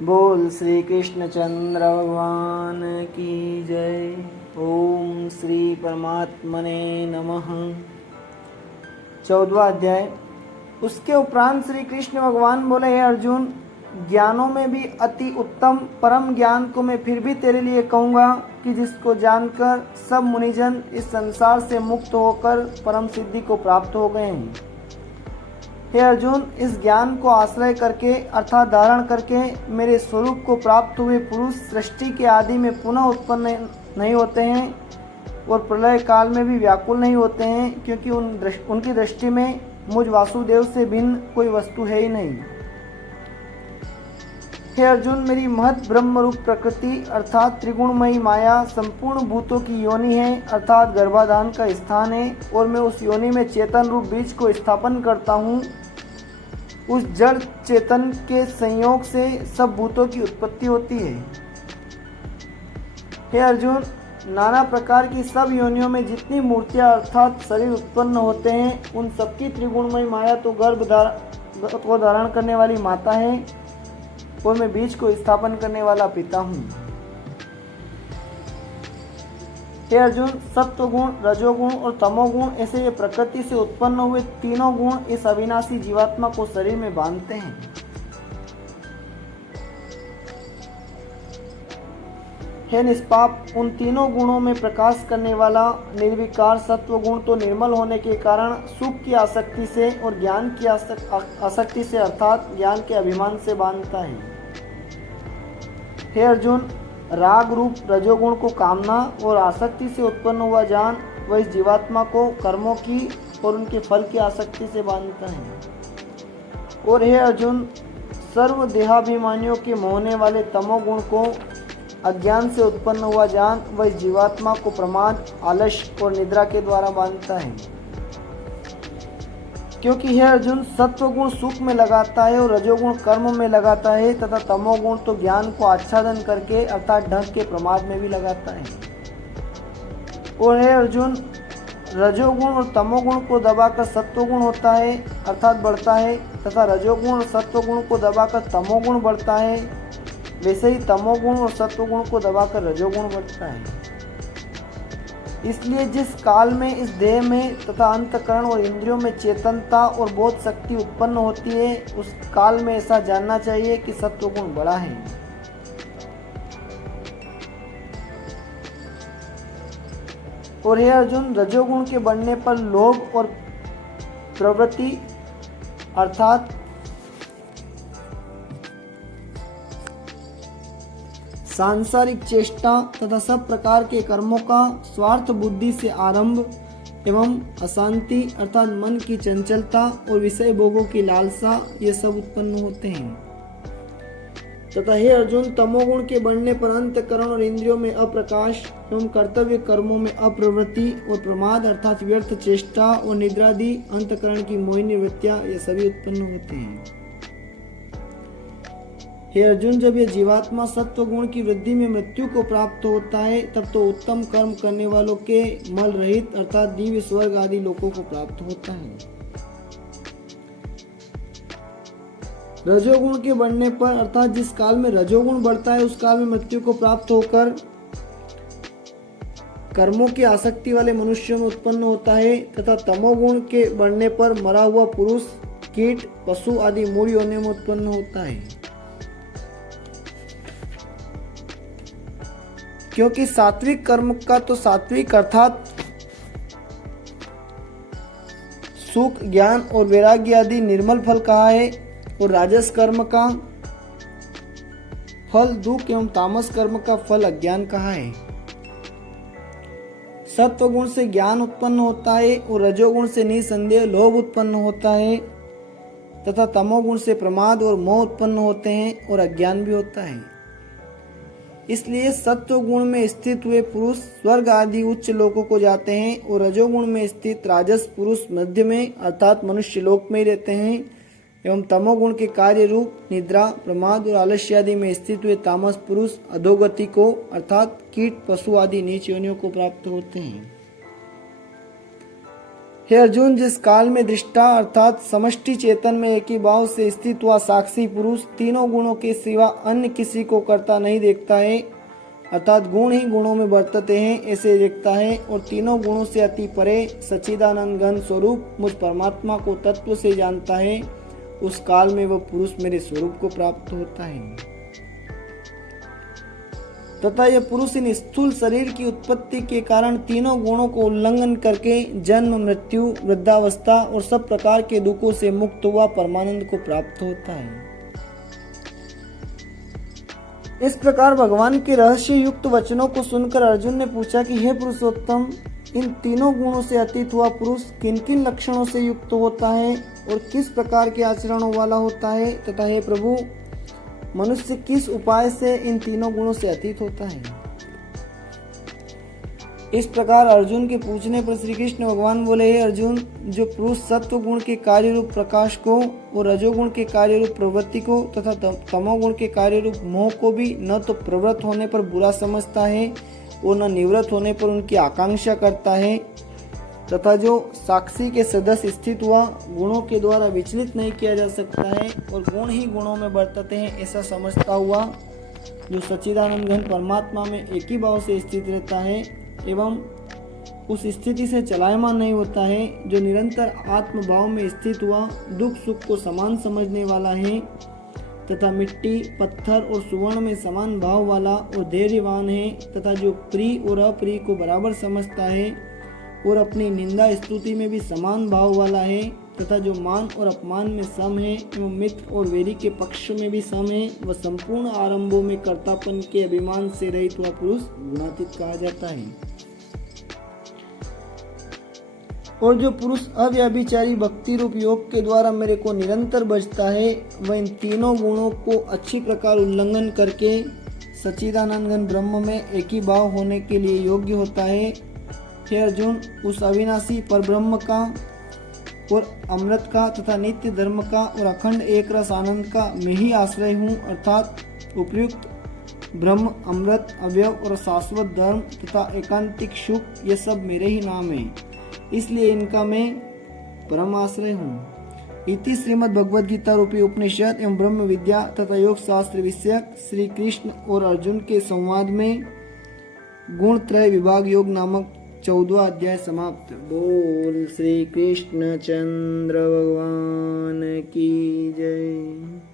बोल श्री कृष्णचंद्र भगवान की जय। ओम श्री परमात्मने नमः। 14वां अध्याय। उसके उपरांत श्री कृष्ण भगवान बोले, हे अर्जुन, ज्ञानों में भी अति उत्तम परम ज्ञान को मैं फिर भी तेरे लिए कहूँगा कि जिसको जानकर सब मुनिजन इस संसार से मुक्त होकर परम सिद्धि को प्राप्त हो गए हैं। हे अर्जुन, इस ज्ञान को आश्रय करके अर्थात धारण करके मेरे स्वरूप को प्राप्त हुए पुरुष सृष्टि के आदि में पुनः उत्पन्न नहीं होते हैं और प्रलय काल में भी व्याकुल नहीं होते हैं, क्योंकि उनकी दृष्टि में मुझ वासुदेव से भिन्न कोई वस्तु है ही नहीं। हे अर्जुन, मेरी महत ब्रह्म रूप प्रकृति अर्थात त्रिगुणमयी माया संपूर्ण भूतों की योनि है अर्थात गर्भाधान का स्थान है, और मैं उस योनि में चेतन रूप बीज को स्थापन करता हूँ। उस जड़ चेतन के संयोग से सब भूतों की उत्पत्ति होती है। हे अर्जुन, नाना प्रकार की सब योनियों में जितनी मूर्तियां अर्थात शरीर उत्पन्न होते हैं, उन सबकी त्रिगुणमयी माया तो गर्भ को धारण करने वाली माता है और मैं बीज को स्थापन करने वाला पिता हूँ। हे अर्जुन, सत्वगुण, रजोगुण और तमोगुण ऐसे ये प्रकृति से उत्पन्न हुए तीनों गुण इस अविनाशी जीवात्मा को शरीर में बांधते हैं। हे निष्पाप, उन तीनों गुणों में प्रकाश करने वाला निर्विकार सत्वगुण तो निर्मल होने के कारण सुख की आसक्ति से और ज्ञान की आसक्ति से अर्थात ज्ञान के अभिमान से बांधता है। हे अर्जुन, राग रूप रजोगुण को कामना और आसक्ति से उत्पन्न हुआ ज्ञान वह इस जीवात्मा को कर्मों की और उनके फल की आसक्ति से बांधता है। और हे अर्जुन, सर्व देहाभिमानियों के मोहने वाले तमोगुण को अज्ञान से उत्पन्न हुआ ज्ञान वह इस जीवात्मा को प्रमाद, आलस्य और निद्रा के द्वारा बांधता है। क्योंकि हे अर्जुन, सत्वगुण सुख में लगाता है और रजोगुण कर्म में लगाता है तथा तमोगुण तो ज्ञान को आच्छादन करके अर्थात ढंग के प्रमाद में भी लगाता है। और हे अर्जुन, रजोगुण और तमोगुण को दबाकर सत्वगुण होता है अर्थात बढ़ता है तथा रजोगुण और सत्वगुण को दबाकर तमोगुण बढ़ता है, वैसे ही तमोगुण और सत्वगुण को दबाकर रजोगुण बढ़ता है। इसलिए जिस काल में इस देह में तथा अंतकरण और इंद्रियों में चेतनता और बोध शक्ति उत्पन्न होती है, उस काल में ऐसा जानना चाहिए कि सत्वगुण बड़ा है। और हे अर्जुन, रजोगुण के बढ़ने पर लोभ और प्रवृत्ति अर्थात सांसारिक चेष्टा तथा सब प्रकार के कर्मों का स्वार्थ बुद्धि से आरंभ एवं अशांति अर्थात मन की चंचलता और विषय भोगों की लालसा ये सब उत्पन्न होते हैं। तथा हे अर्जुन, तमोगुण के बढ़ने पर अंतकरण और इंद्रियों में अप्रकाश एवं कर्तव्य कर्मों में अप्रवृत्ति और प्रमाद अर्थात व्यर्थ चेष्टा और निद्रादि अंतकरण की मोहिनी वृत्तियां ये सभी उत्पन्न होते हैं। हे अर्जुन, जब यह जीवात्मा सत्व गुण की वृद्धि में मृत्यु को प्राप्त होता है तब तो उत्तम कर्म करने वालों के मल रहित अर्थात दिव्य स्वर्ग आदि लोकों को प्राप्त होता है। रजोगुण के बढ़ने पर अर्थात जिस काल में रजोगुण बढ़ता है उस काल में मृत्यु को प्राप्त होकर कर्मों की आसक्ति वाले मनुष्यों में उत्पन्न होता है तथा तमोगुण के बढ़ने पर मरा हुआ पुरुष, कीट, पशु आदि मूल योनियों में उत्पन्न होता है। क्योंकि सात्विक कर्म का तो सात्विक अर्थात सुख, ज्ञान और वैराग्य आदि निर्मल फल कहा है और राजस कर्म का फल दुख एवं तामस कर्म का फल अज्ञान कहा है। सत्वगुण से ज्ञान उत्पन्न होता है और रजोगुण से निसंदेह लोभ उत्पन्न होता है तथा तमोगुण से प्रमाद और मोह उत्पन्न होते हैं और अज्ञान भी होता है। इसलिए सत्व गुण में स्थित हुए पुरुष स्वर्ग आदि उच्च लोकों को जाते हैं और रजोगुण में स्थित राजस पुरुष मध्य में अर्थात मनुष्य लोक में रहते हैं एवं तमोगुण के कार्य रूप निद्रा, प्रमाद और आलस्य आदि में स्थित हुए तामस पुरुष अधोगति को अर्थात कीट, पशु आदि नीच योनियों को प्राप्त होते हैं। हे अर्जुन, जिस काल में दृष्टा अर्थात समष्टि चेतन में एक ही भाव से स्थित हुआ साक्षी पुरुष तीनों गुणों के सिवा अन्य किसी को करता नहीं देखता है, अर्थात गुण ही गुणों में बरतते हैं ऐसे देखता है, और तीनों गुणों से अति परे सच्चिदानंद घन स्वरूप मुझ परमात्मा को तत्व से जानता है, उस काल में वह पुरुष मेरे स्वरूप को प्राप्त होता है। तथा यह पुरुष इन स्थूल शरीर की उत्पत्ति के कारण तीनों गुणों को उल्लंघन करके जन्म, मृत्यु, वृद्धावस्था और सब प्रकार के दुखों से मुक्त हुआ परमानंद को प्राप्त होता है। इस प्रकार भगवान के रहस्य युक्त वचनों को सुनकर अर्जुन ने पूछा कि हे पुरुषोत्तम, इन तीनों गुणों से अतीत हुआ पुरुष किन किन लक्षणों से युक्त होता है और किस प्रकार के आचरणों वाला होता है, तथा हे प्रभु, मनुष्य किस उपाय से इन तीनों गुणों से अतीत होता है। इस प्रकार अर्जुन के पूछने पर श्री कृष्ण भगवान बोले, हे अर्जुन, जो पुरुष सत्व गुण के कार्य रूप प्रकाश को और रजोगुण के कार्य रूप प्रवृत्ति को तथा तमोगुण के कार्य रूप मोह को भी न तो प्रवृत्त होने पर बुरा समझता है और न निवृत्त होने पर उनकी आकांक्षा करता है, तथा जो साक्षी के सदस्य स्थित हुआ गुणों के द्वारा विचलित नहीं किया जा सकता है और गुण ही गुणों में बरतते हैं ऐसा समझता हुआ, जो सच्चिदानंद घन परमात्मा में एक ही भाव से स्थित रहता है एवं उस स्थिति से चलायमान नहीं होता है, जो निरंतर आत्म भाव में स्थित हुआ दुख सुख को समान समझने वाला है, तथा मिट्टी, पत्थर और सुवर्ण में समान भाव वाला और धैर्यवान है, तथा जो प्रिय और अप्रिय को बराबर समझता है और अपनी निंदा स्तुति में भी समान भाव वाला है, तथा जो मान और अपमान में सम है एवं मित्र और वैरी के पक्ष में भी सम है, वह संपूर्ण आरंभों में कर्तापन के अभिमान से रहित हुआ पुरुष गुणातीत कहा जाता है। और जो पुरुष अव्यभिचारी भक्ति रूप योग के द्वारा मेरे को निरंतर बचता है, वह इन तीनों गुणों को अच्छी प्रकार उल्लंघन करके सच्चिदानंद घन ब्रह्म में एक ही भाव होने के लिए योग्य होता है। हे अर्जुन, उस अविनाशी पर ब्रह्म का और अमृत का तथा नित्य धर्म का और अखंड एक रस आनंद का मैं ही आश्रय हूँ, अर्थात उपयुक्त ब्रह्म, अमृत, अवयव और शाश्वत धर्म तथा एकांतिक सुख, ये सब मेरे ही नाम है, इसलिए इनका मैं परम आश्रय हूँ। इति श्रीमद् भगवद गीता रूपी उपनिषद एवं ब्रह्म विद्या तथा योग शास्त्र विषयक श्री कृष्ण और अर्जुन के संवाद में गुण त्रय विभाग योग नामक 14वां अध्याय समाप्त। बोल श्री कृष्ण चंद्र भगवान की जय।